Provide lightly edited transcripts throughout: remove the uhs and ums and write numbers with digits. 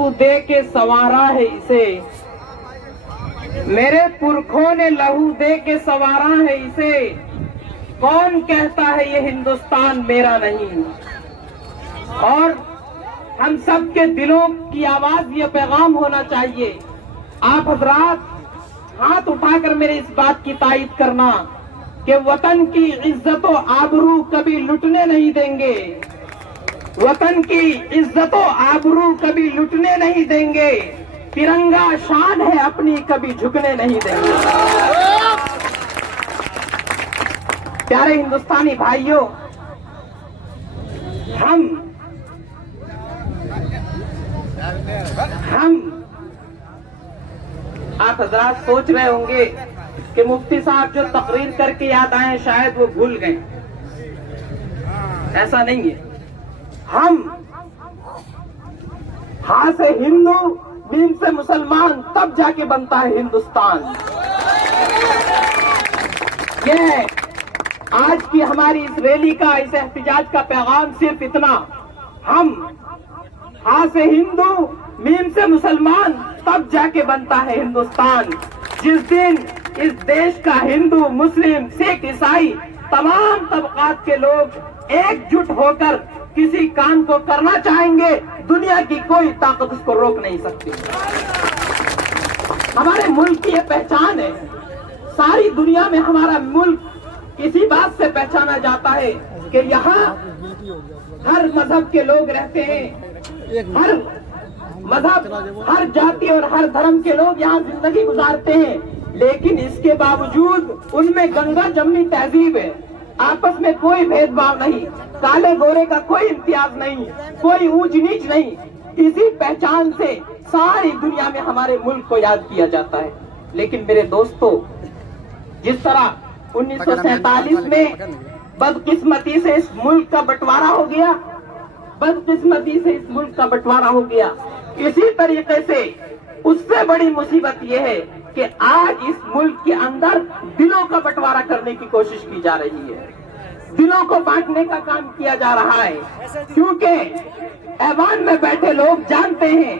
لہو دے کے سنوارا ہے اسے، میرے پرکھوں نے لہو دے کے سنوارا ہے اسے، کون کہتا ہے یہ ہندوستان میرا نہیں؟ اور ہم سب کے دلوں کی آواز یہ پیغام ہونا چاہیے، آپ حضرات ہاتھ اٹھا کر میرے اس بات کی تائید کرنا کہ وطن کی عزت و آبرو کبھی لٹنے نہیں دیں گے، وطن کی عزت و آبرو کبھی لٹنے نہیں دیں گے، ترنگا شان ہے اپنی کبھی جھکنے نہیں دیں گے۔ پیارے ہندوستانی بھائیوں، ہم آپ حضرات سوچ رہے ہوں گے کہ مفتی صاحب جو تقریر کر کے یاد آئے شاید وہ بھول گئے، ایسا نہیں ہے۔ ہم ہاں سے ہندو، میم سے مسلمان، تب جا کے بنتا ہے ہندوستان۔ یہ آج کی ہماری اس ریلی کا، اس احتجاج کا پیغام صرف اتنا، ہم ہاں سے ہندو، میم سے مسلمان، تب جا کے بنتا ہے ہندوستان۔ جس دن اس دیش کا ہندو، مسلم، سکھ، عیسائی، تمام طبقات کے لوگ ایک جٹ ہو کر کسی کام کو کرنا چاہیں گے، دنیا کی کوئی طاقت اس کو روک نہیں سکتی۔ ہمارے ملک کی یہ پہچان ہے، ساری دنیا میں ہمارا ملک اسی بات سے پہچانا جاتا ہے کہ یہاں ہر مذہب کے لوگ رہتے ہیں، ہر مذہب، ہر جاتی اور ہر دھرم کے لوگ یہاں زندگی گزارتے ہیں، لیکن اس کے باوجود ان میں گنگا جمنی تہذیب ہے، آپس میں کوئی بھید بھاؤ نہیں، کالے گورے کا کوئی امتیاز نہیں، کوئی اونچ نیچ نہیں۔ اسی پہچان سے ساری دنیا میں ہمارے ملک کو یاد کیا جاتا ہے۔ لیکن میرے دوستو، جس طرح 1947 میں بدقسمتی سے اس ملک کا بٹوارا ہو گیا، بدقسمتی سے اس ملک کا بٹوارا ہو گیا، اسی طریقے سے اس سے بڑی مصیبت یہ ہے کہ آج اس ملک کے اندر دلوں کا بٹوارا کرنے کی کوشش کی جا رہی ہے، دلوں کو بانٹنے کا کام کیا جا رہا ہے، کیونکہ ایوان میں بیٹھے لوگ جانتے ہیں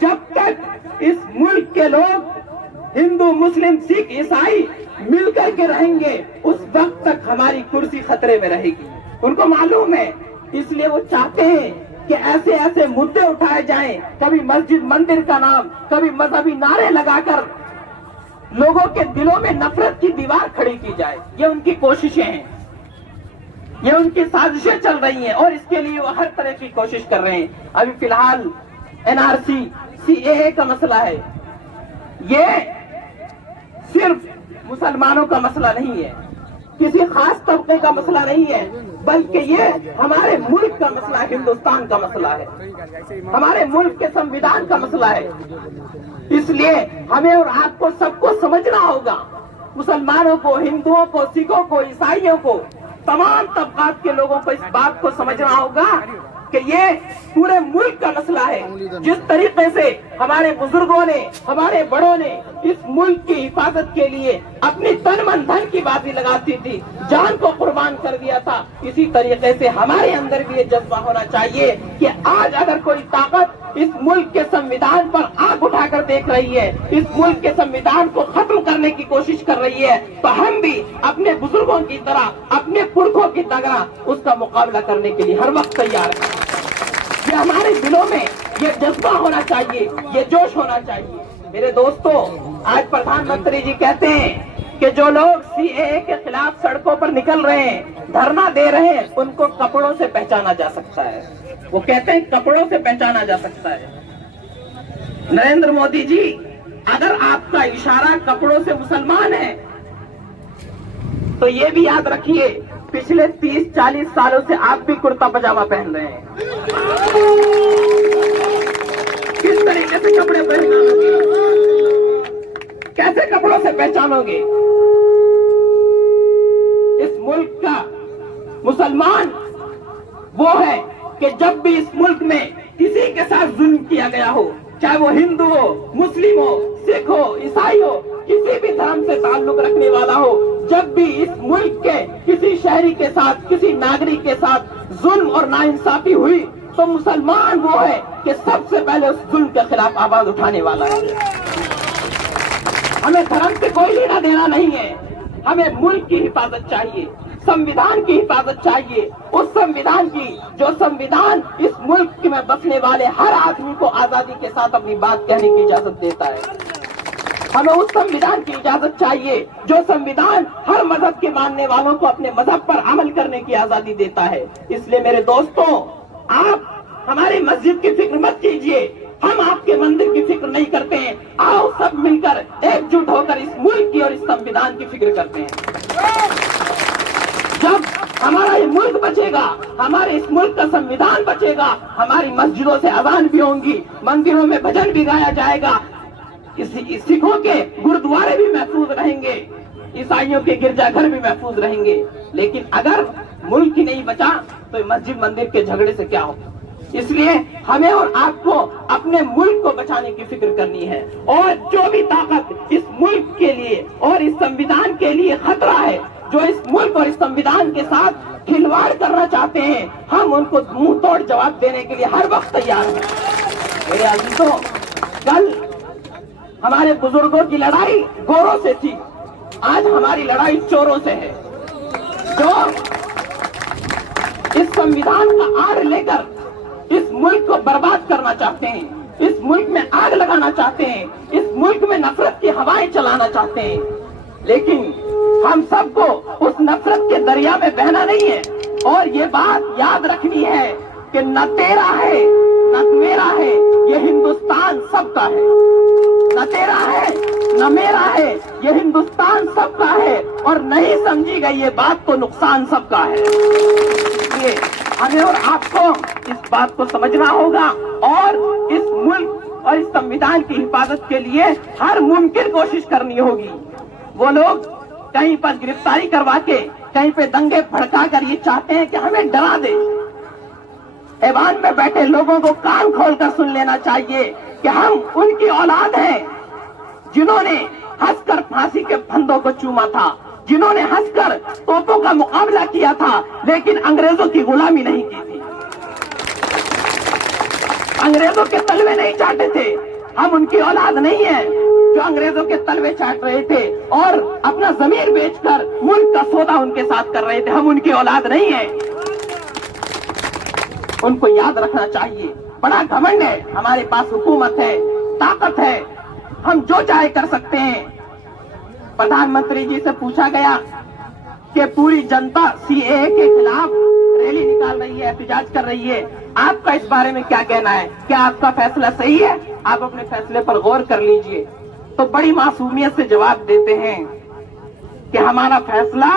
جب تک اس ملک کے لوگ ہندو، مسلم، سکھ، عیسائی مل کر کے رہیں گے، اس وقت تک ہماری کرسی خطرے میں رہے گی۔ ان کو معلوم ہے، اس لیے وہ چاہتے ہیں کہ ایسے ایسے مدعے اٹھائے جائیں، کبھی مسجد مندر کا نام، کبھی مذہبی نعرے لگا کر لوگوں کے دلوں میں نفرت کی دیوار کھڑی کی جائے۔ یہ ان کی کوششیں ہیں، یہ ان کی سازشیں چل رہی ہیں، اور اس کے لیے وہ ہر طرح کی کوشش کر رہے ہیں۔ ابھی فی الحال NRC، CAA کا مسئلہ ہے، یہ صرف مسلمانوں کا مسئلہ نہیں ہے، کسی خاص طبقے کا مسئلہ نہیں ہے، بلکہ یہ ہمارے ملک کا مسئلہ ہے، ہندوستان کا مسئلہ ہے، ہمارے ملک کے سمویدھان کا مسئلہ ہے۔ اس لیے ہمیں اور آپ کو سب کو سمجھنا ہوگا، مسلمانوں کو، ہندوؤں کو، سکھوں کو، عیسائیوں کو، تمام طبقات کے لوگوں کو اس بات کو سمجھنا ہوگا کہ یہ پورے ملک کا مسئلہ ہے۔ جس طریقے سے ہمارے بزرگوں نے، ہمارے بڑوں نے اس ملک کی حفاظت کے لیے اپنی تن من دھن کی بازی لگاتی تھی، جان کو قربان کر دیا تھا، اسی طریقے سے ہمارے اندر بھی یہ جذبہ ہونا چاہیے کہ آج اگر کوئی طاقت اس ملک کے سمویدھان پر آنکھ اٹھا کر دیکھ رہی ہے، اس ملک کے سمویدھان کو ختم کرنے کی کوشش کر رہی ہے، تو ہم بھی اپنے بزرگوں کی طرح، اپنے پرکھوں کی طرح اس کا مقابلہ کرنے کے لیے ہر وقت تیار ہیں۔ یہ ہمارے دلوں میں یہ جذبہ ہونا چاہیے، یہ جوش ہونا چاہیے۔ میرے دوستو، آج پردھان منتری جی کہتے ہیں کہ جو لوگ CAA کے خلاف سڑکوں پر نکل رہے ہیں، دھرنا دے رہے ہیں، ان کو کپڑوں سے پہچانا جا سکتا ہے۔ وہ کہتے ہیں کپڑوں سے پہچانا جا سکتا ہے۔ نریندر مودی جی، اگر آپ کا اشارہ کپڑوں سے مسلمان ہے تو یہ بھی یاد رکھیے، پچھلے 30-40 سالوں سے آپ بھی کرتا پاجامہ پہن رہے ہیں۔ کس طریقے سے کپڑے پہنو گے؟ کیسے کپڑوں سے پہچانو گے؟ اس ملک کا مسلمان وہ ہے کہ جب بھی اس ملک میں کسی کے ساتھ ظلم کیا گیا ہو، چاہے وہ ہندو ہو، مسلم ہو، سکھ ہو، عیسائی ہو، کسی بھی دھرم سے تعلق رکھنے والا ہو، جب بھی اس ملک کے کسی شہری کے ساتھ، کسی ناگرک کے ساتھ ظلم اور ناانصافی ہوئی، تو مسلمان وہ ہے کہ سب سے پہلے اس ظلم کے خلاف آواز اٹھانے والا ہے. ہمیں دھرم سے کوئی لینا دینا نہیں ہے. ہمیں ملک کی حفاظت چاہیے, سنویدھان کی حفاظت چاہیے, اس سنویدھان کی جو سنویدھان اس ملک میں بسنے والے ہر آدمی کو آزادی کے ساتھ اپنی بات کہنے کی اجازت دیتا ہے. ہمیں اس سنویدھان کی اجازت چاہیے جو سنویدھان ہر مذہب کے ماننے والوں کو اپنے مذہب پر عمل کرنے کی آزادی دیتا ہے. اس لیے میرے دوستوں, آپ ہماری مسجد کی فکر مت کیجیے, ہم آپ کے مندر کی فکر نہیں کرتے ہیں. آؤ سب مل کر ایک جٹ ہو کر اس ملک کی اور اس سنویدھان کی فکر کرتے ہیں. جب ہمارا یہ ملک بچے گا, ہمارے اس ملک کا سنویدھان بچے گا, ہماری مسجدوں سے اذان بھی ہوں گی, مندروں میں بھجن بھی گایا جائے گا, سکھوں کے گردوارے بھی محفوظ رہیں گے, عیسائیوں کے گرجا گھر بھی محفوظ رہیں گے. لیکن اگر ملک ہی نہیں بچا تو مسجد مندر کے جھگڑے سے کیا ہو؟ اس لیے ہمیں اور آپ کو اپنے ملک کو بچانے کی فکر کرنی ہے, اور جو بھی طاقت اس ملک کے لیے اور اس سنویدھان کے لیے خطرہ ہے, جو اس ملک اور اس سنویدھان کے ساتھ کھلواڑ کرنا چاہتے ہیں, ہم ان کو منہ توڑ جواب دینے کے لیے ہر وقت تیار ہیں. میرے عزیزوں, کل ہمارے بزرگوں کی لڑائی گوروں سے تھی, آج ہماری لڑائی چوروں سے ہے, جو اس سنویدھان کا آڑ لے کر اس ملک کو برباد کرنا چاہتے ہیں, اس ملک میں آگ لگانا چاہتے ہیں, اس ملک میں نفرت کی ہوائیں چلانا چاہتے ہیں. لیکن ہم سب کو اس نفرت کے دریا میں بہنا نہیں ہے, اور یہ بات یاد رکھنی ہے کہ نہ تیرا ہے نہ میرا ہے, یہ ہندوستان سب کا ہے. نہ تیرا ہے نہ میرا ہے, یہ ہندوستان سب کا ہے, اور نہیں سمجھی گئی یہ بات تو نقصان سب کا ہے. یہ ہمیں اور آپ کو اس بات کو سمجھنا ہوگا, اور اس ملک اور اس سنویدھان کی حفاظت کے لیے ہر ممکن کوشش کرنی ہوگی. وہ لوگ کہیں پر گرفتاری کروا کے, کہیں پہ دنگے بھڑکا کر یہ چاہتے ہیں کہ ہمیں ڈرا دے. ایوان میں بیٹھے لوگوں کو کان کھول کر سن لینا چاہیے کہ ہم ان کی اولاد ہیں جنہوں نے ہنس کر پھانسی کے پھندوں کو چوما تھا, جنہوں نے ہنس کر توپوں کا مقابلہ کیا تھا, لیکن انگریزوں کی غلامی نہیں کی تھی, انگریزوں کے تلوے نہیں چاٹے تھے. ہم ان کی اولاد نہیں ہیں جو انگریزوں کے تلوے چاٹ رہے تھے اور اپنا ضمیر بیچ کر ملک کا سودا ان کے ساتھ کر رہے تھے. ہم ان کی اولاد نہیں ہیں. ان کو یاد رکھنا چاہیے. بڑا گھمنڈ ہے, ہمارے پاس حکومت ہے, طاقت ہے, ہم جو چاہے کر سکتے ہیں. پردھان منتری جی سے پوچھا گیا کہ پوری جنتا سی اے کے خلاف ریلی نکال رہی ہے, احتجاج کر رہی ہے, آپ کا اس بارے میں کیا کہنا ہے؟ کیا آپ کا فیصلہ صحیح ہے؟ آپ اپنے فیصلے پر غور کر لیجئے. تو بڑی معصومیت سے جواب دیتے ہیں کہ ہمارا فیصلہ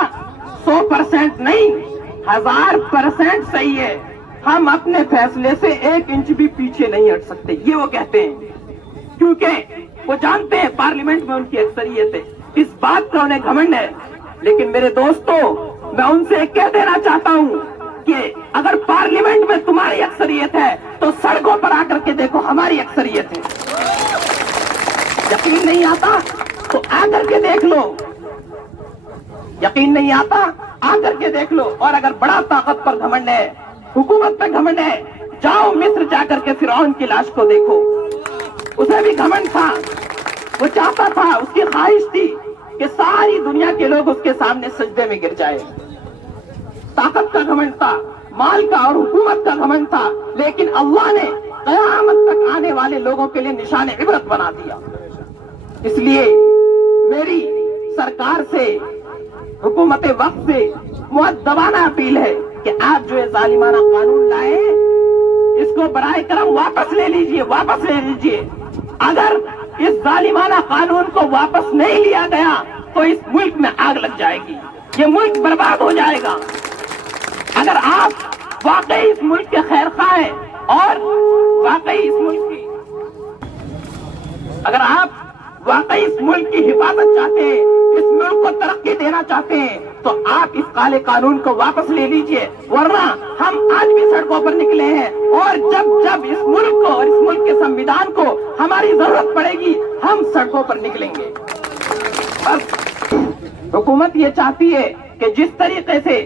100% نہیں, 1000% صحیح ہے. ہم اپنے فیصلے سے 1 انچ بھی پیچھے نہیں ہٹ سکتے, یہ وہ کہتے ہیں, کیونکہ وہ جانتے ہیں پارلیمنٹ میں ان کی اکثریت ہے. اس بات کا انہیں گھمنڈ ہے. لیکن میرے دوستوں, میں ان سے کہہ دینا چاہتا ہوں کہ اگر پارلیمنٹ میں تمہاری اکثریت ہے تو سڑکوں پر آ کر کے دیکھو ہماری اکثریت ہے. یقین نہیں آتا تو آ کر کے دیکھ لو, یقین نہیں آتا آ کر کے دیکھ لو. اور اگر بڑا طاقت پر گھمنڈ ہے, حکومت پہ گھمنڈ ہے, جاؤ مصر جا کر کے فرعون کی لاش کو دیکھو. اسے بھی گھمنڈ تھا, وہ چاہتا تھا, اس کی خواہش تھی کہ ساری دنیا کے لوگ اس کے سامنے سجدے میں گر جائے. طاقت کا گھمنڈ تھا, مال کا اور حکومت کا گھمنڈ تھا, لیکن اللہ نے قیامت تک آنے والے لوگوں کے لیے نشان عبرت بنا دیا. اس لیے میری سرکار سے, حکومت وقت سے مؤدبانہ اپیل ہے کہ آپ جو یہ ظالمانہ قانون لائے اس کو برائے کرم واپس لے لیجئے, واپس لے لیجئے. اگر اس ظالمانہ قانون کو واپس نہیں لیا گیا تو اس ملک میں آگ لگ جائے گی, یہ ملک برباد ہو جائے گا. اگر آپ واقعی اس ملک کے خیر خواہ ہیں اور واقعی اس ملک کی, اگر آپ واقعی اس ملک کی حفاظت چاہتے ہیں, اس ملک کو ترقی دینا چاہتے ہیں, تو آپ اس کالے قانون کو واپس لے لیجئے. ورنہ ہم آج بھی سڑکوں پر نکلے ہیں, اور جب اس ملک کو اور اس ملک کے سنویدھان کو ہماری ضرورت پڑے گی ہم سڑکوں پر نکلیں گے. بس حکومت یہ چاہتی ہے کہ جس طریقے سے